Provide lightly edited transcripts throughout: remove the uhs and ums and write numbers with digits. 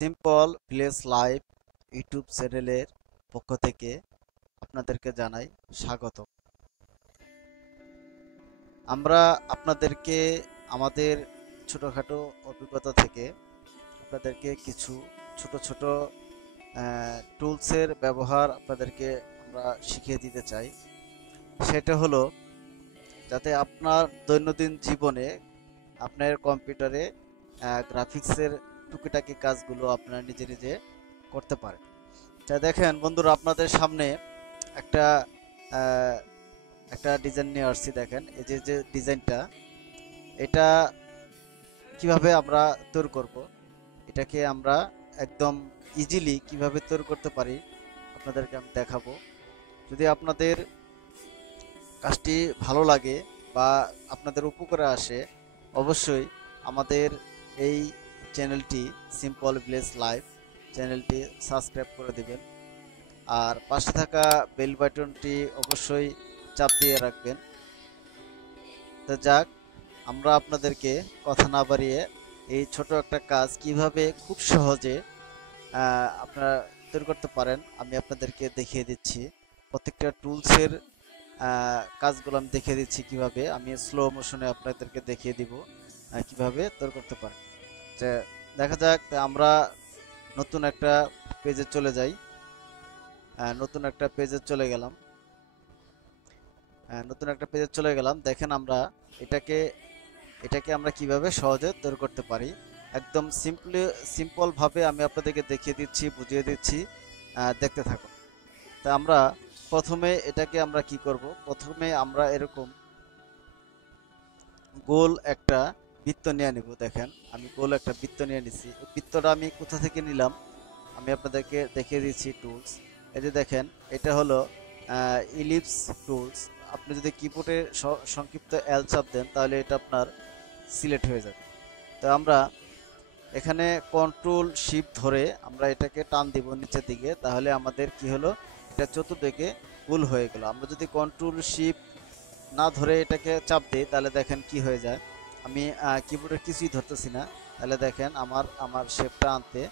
Simple village life YouTube চ্যানেলের পক্ষ থেকে আপনাদেরকে জানাই স্বাগত। আমরা আপনাদেরকে আমাদের ছোটখাটো অভিজ্ঞতা থেকে আপনাদেরকে কিছু ছোট ছোট টুলসের ব্যবহার আপনাদেরকে আমরা শিখিয়ে দিতে চাই। সেটা হলো যাতে আপনার দৈনন্দিন জীবনে আপনার কম্পিউটারে গ্রাফিক্সের টুকিটাকি কাজগুলো আপনারা নিজে নিজে করতে পারেন। তা দেখেন বন্ধুরা, আপনাদের সামনে একটা আহ, একটা ডিজাইন নিয়ে আসছি। দেখেন এই যে যে ডিজাইনটা, এটা কিভাবে আমরা তৈরি করব, এটাকে আমরা একদম ইজিলি কিভাবে তৈরি করতে পারি আপনাদেরকে আমি দেখাবো। যদি আপনাদের কাজটি ভালো লাগে বা আপনাদের উপকারে আসে, অবশ্যই আমাদের এই চ্যানেলটি সিম্পল ভিলেজ লাইফ চ্যানেলটি সাবস্ক্রাইব করে দেবেন, আর পাশে থাকা বেল বাটনটি অবশ্যই চাপ দিয়ে রাখবেন। তো যাক, আমরা আপনাদেরকে কথা না বাড়িয়ে এই ছোট একটা কাজ কিভাবে খুব সহজে আপনারা তৈরি করতে পারেন আমি আপনাদেরকে দেখিয়ে দিচ্ছি। প্রত্যেকটা টুলসের কাজগুলো আমি দেখিয়ে দিচ্ছি, কিভাবে আমি স্লো মোশনে আপনাদেরকে দেখিয়ে দিব কিভাবে তৈরি করতে পারেন। যে দেখা যাক, আমরা নতুন একটা পেজে চলে যাই। নতুন একটা পেজে চলে গেলাম। দেখেন আমরা এটাকে এটাকে আমরা কিভাবে সহজে তৈরি করতে পারি একদম সিম্পল ভাবে আমি আপনাদেরকে দেখিয়ে দিচ্ছি, বুঝিয়ে দিচ্ছি, দেখতে থাকুন। তা আমরা প্রথমে এটাকে আমরা কি করব, প্রথমে আমরা এরকম গোল একটা বৃত্ত নিয়ে নিব। দেখেন আমি গোল একটা বৃত্ত নিয়ে নিছি। এই বৃত্তটা আমি কোথা থেকে নিলাম আমি আপনাদেরকে দেখিয়ে দিচ্ছি। টুলস, এই যে দেখেন, এটা হলো ইলিপস টুলস। আপনি যদি কিবোর্ডে সংক্ষিপ্ত এল চাপ দেন তাহলে এটা আপনার সিলেক্ট হয়ে যাবে। তো আমরা এখানে কন্ট্রোল শিফট ধরে আমরা এটাকে টান দিব নিচের দিকে, তাহলে আমাদের কি হলো, এটা চতুর্দিকে গোল হয়ে গেল। আমরা যদি কন্ট্রোল শিফট না ধরে এটাকে চাপ দিই তাহলে দেখেন কি হয়ে যায়। আমি কিবোর্ডে কিছুই ধরতেছি না, তাহলে দেখেন আমার শেপটা আনতে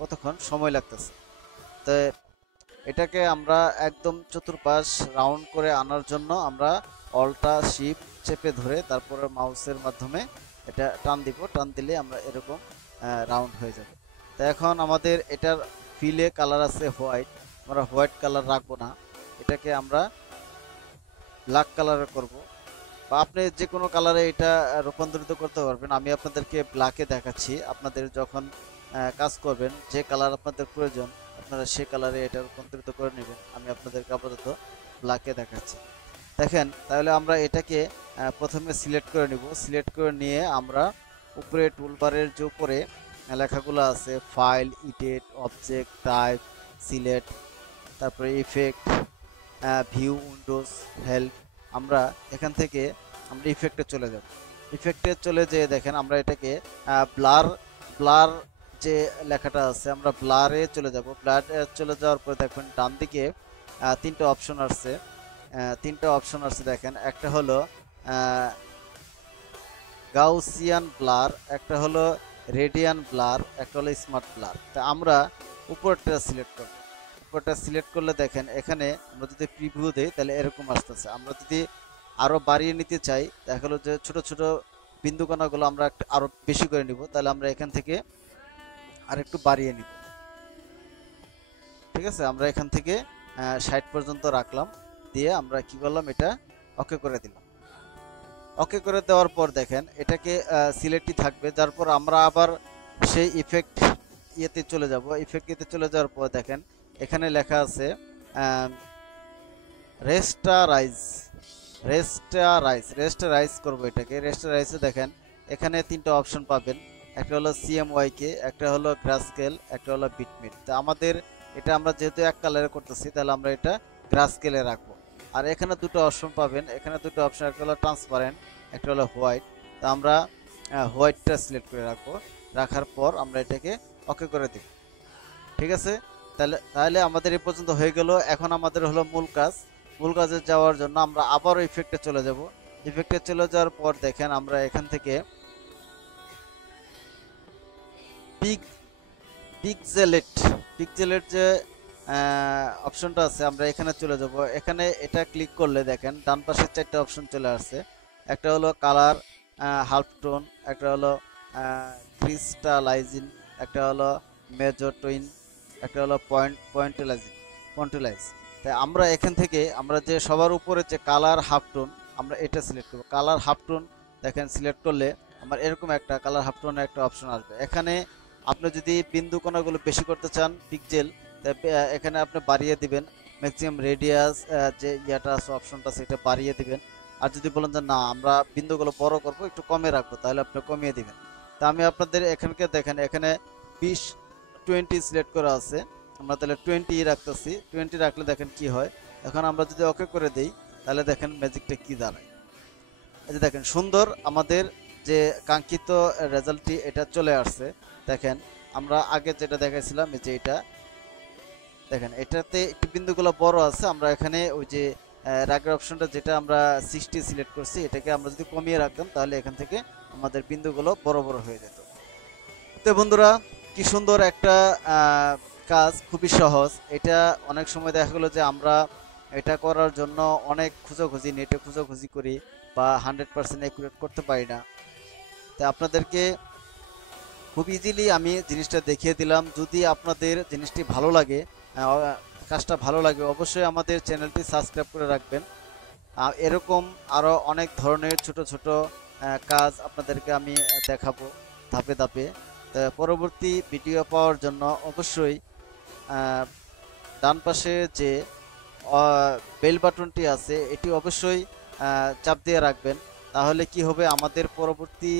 কতক্ষণ সময় লাগতেছে। তো এটাকে আমরা একদম চতুর্পাশ রাউন্ড করে আনার জন্য আমরা অল্টা শিফট চেপে ধরে তারপরে মাউসের মাধ্যমে এটা টান দিব। টান দিলে আমরা এরকম রাউন্ড হয়ে যাবে। তো এখন আমাদের এটার ফিলে কালার আছে হোয়াইট, আমরা হোয়াইট কালার রাখবো না, এটাকে আমরা ব্ল্যাক কালারে করব, বা আপনি যে কোনো কালারে এটা রূপান্তরিত করতে পারবেন। আমি আপনাদেরকে ব্ল্যাকে দেখাচ্ছি। আপনাদের যখন কাজ করবেন যে কালার আপনাদের প্রয়োজন আপনারা সে কালারে এটা রূপান্তরিত করে নেবেন। আমি আপনাদেরকে আপাতত ব্ল্যাকে দেখাচ্ছি। দেখেন, তাহলে আমরা এটাকে প্রথমে সিলেক্ট করে নিব। সিলেক্ট করে নিয়ে আমরা উপরে টুলবারের যে উপরে লেখাগুলো আছে, file, edit, object, type, select, তারপরে ইফেক্ট, ভিউ, উইন্ডোজ, হেল্প, আমরা এখান থেকে আমরা ইফেক্টে চলে যাব। ইফেক্টে চলে যেয়ে দেখেন আমরা এটাকে ব্লার ব্লার যে লেখাটা আছে আমরা ব্লারে চলে যাব। ব্লারে চলে যাওয়ার পরে দেখবেন ডান দিকে তিনটা অপশন আসছে। দেখেন, একটা হলো গাউসিয়ান ব্লার, একটা হলো রেডিয়ান ব্লার, একটা হলো স্মার্ট ব্লার। তা আমরা উপরটা সিলেক্ট করব। উপরটা সিলেক্ট করলে দেখেন এখানে আমরা যদি প্রিভিউ দেই তাহলে এরকম আসতেছে। আমরা যদি আরো বাড়িয়ে নিতে চাই, দেখা গেলো যে ছোট ছোট বিন্দুকণাগুলো আমরা আরো বেশি করে নিব, তাহলে আমরা এখান থেকে আর একটু বাড়িয়ে নিব। ঠিক আছে, আমরা এখান থেকে 60 পর্যন্ত রাখলাম, দিয়ে আমরা কি করলাম, এটা ওকে করে দিলাম। ওকে করে দেওয়ার পর দেখেন এটাকে সিলেক্টই থাকবে। তারপর আমরা আবার সেই ইফেক্ট ইয়েতে চলে যাব। ইফেক্ট ইয়েতে চলে যাওয়ার পর দেখেন এখানে লেখা আছে রেস্টারাইজ। রেস্টারাইজ করব এটাকে। রেস্টারাইজে দেখেন এখানে তিনটা অপশন পাবেন, একটা হলো সিএমওয়াইকে, একটা হলো গ্রাস্কেল, একটা হলো বিটমিট। তো আমাদের এটা আমরা যেহেতু এক কালারে করতেছি তাহলে আমরা এটা গ্রাস্কেলে রাখবো। আর এখানে দুটো অপশন পাবেন, এখানে দুটো অপশন, একটা হলো ট্রান্সপারেন্ট, একটা হলো হোয়াইট। তো আমরা হোয়াইটটা সিলেক্ট করে রাখবো। রাখার পর আমরা এটাকে ওকে করে দিব। ঠিক আছে, তাহলে তাহলে আমাদের এই পর্যন্ত হয়ে গেল। এখন আমাদের হলো মূল কাজে যাওয়ার জন্য আমরা আবারও ইফেক্টে চলে যাব। ইফেক্টে চলে যাওয়ার পর দেখেন আমরা এখান থেকে পিক পিক্সেলেট, পিক্সেলেট যে অপশনটা আছে, আমরা এখানে চলে যাব। এখানে এটা ক্লিক করলে দেখেন ডান পাশে 4টা অপশন চলে আসছে। একটা হলো কালার, হাফ টোন, একটা হলো ক্রিস্টালাইজিং, একটা হলো মেজর টোন, একটা হলো পয়েন্টালাইজ। তাই আমরা এখান থেকে আমরা যে সবার উপরে যে কালার হাফ টোন, আমরা এটা সিলেক্ট করব। কালার হাফ টোন দেখেন সিলেক্ট করলে আমার এরকম একটা কালার হাফ টোনের একটা অপশন আসবে। এখানে আপনি যদি বিন্দু কোণাগুলো বেশি করতে চান পিক্সেল, এখানে আপনি বাড়িয়ে দিবেন। ম্যাক্সিমাম রেডিয়াস যে ইয়াটা আছে অপশনটা, সেটা বাড়িয়ে দিবেন। আর যদি বলেন যে না আমরা বিন্দুগুলো বড় করব, একটু কমে রাখবো, তাহলে আপনি কমিয়ে দিবেন। তা আমি আপনাদের এখানকে দেখেন এখানে 20 20 সিলেক্ট করা আছে, আমরা তাহলে 20 রাখতেছি। 20 রাখলে দেখেন কি হয়। এখন আমরা যদি ওকে করে দেই তাহলে দেখেন ম্যাজিকটা কি দাঁড়ায়। এই যে দেখেন সুন্দর আমাদের যে কাঙ্ক্ষিত রেজাল্টটি এটা চলে আসছে। দেখেন আমরা আগে যেটা দেখাইছিলাম এই যে এটা দেখেন, এটাতে একটু বিন্দুগুলো বড় আছে। আমরা এখানে ওই যে রাগের অপশনটা যেটা আমরা 60 সিলেক্ট করছি, এটাকে আমরা যদি কমিয়ে রাখতাম তাহলে এখান থেকে আমাদের বিন্দুগুলো বড় বড় হয়ে যেত। তো বন্ধুরা, কি সুন্দর একটা কাজ, খুবই সহজ। এটা অনেক সময় দেখা গেলো যে আমরা এটা করার জন্য অনেক খোঁজাখুঁজি, নেটে খোঁজাখুঁজি করি বা 100% অ্যাকুরেট করতে পারি না। তাই আপনাদেরকে খুব ইজিলি আমি জিনিসটা দেখিয়ে দিলাম। যদি আপনাদের জিনিসটি ভালো লাগে, কাজটা ভালো লাগে, অবশ্যই আমাদের চ্যানেলটি সাবস্ক্রাইব করে রাখবেন। এরকম আরও অনেক ধরনের ছোট ছোট কাজ আপনাদেরকে আমি দেখাবো ধাপে ধাপে। পরবর্তী ভিডিও পাওয়ার জন্য অবশ্যই ডান পাশে যে বেল বাটনটি আছে এটি অবশ্যই চাপ দিয়ে রাখবেন। তাহলে কি হবে, আমাদের পরবর্তী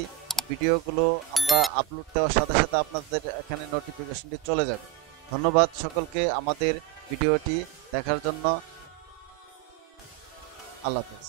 ভিডিওগুলো আমরা আপলোড দেওয়ার সাথে সাথে আপনাদের এখানে নোটিফিকেশনটি চলে যাবে। ধন্যবাদ সকলকে আমাদের ভিডিওটি দেখার জন্য। আল্লাহ হাফেজ।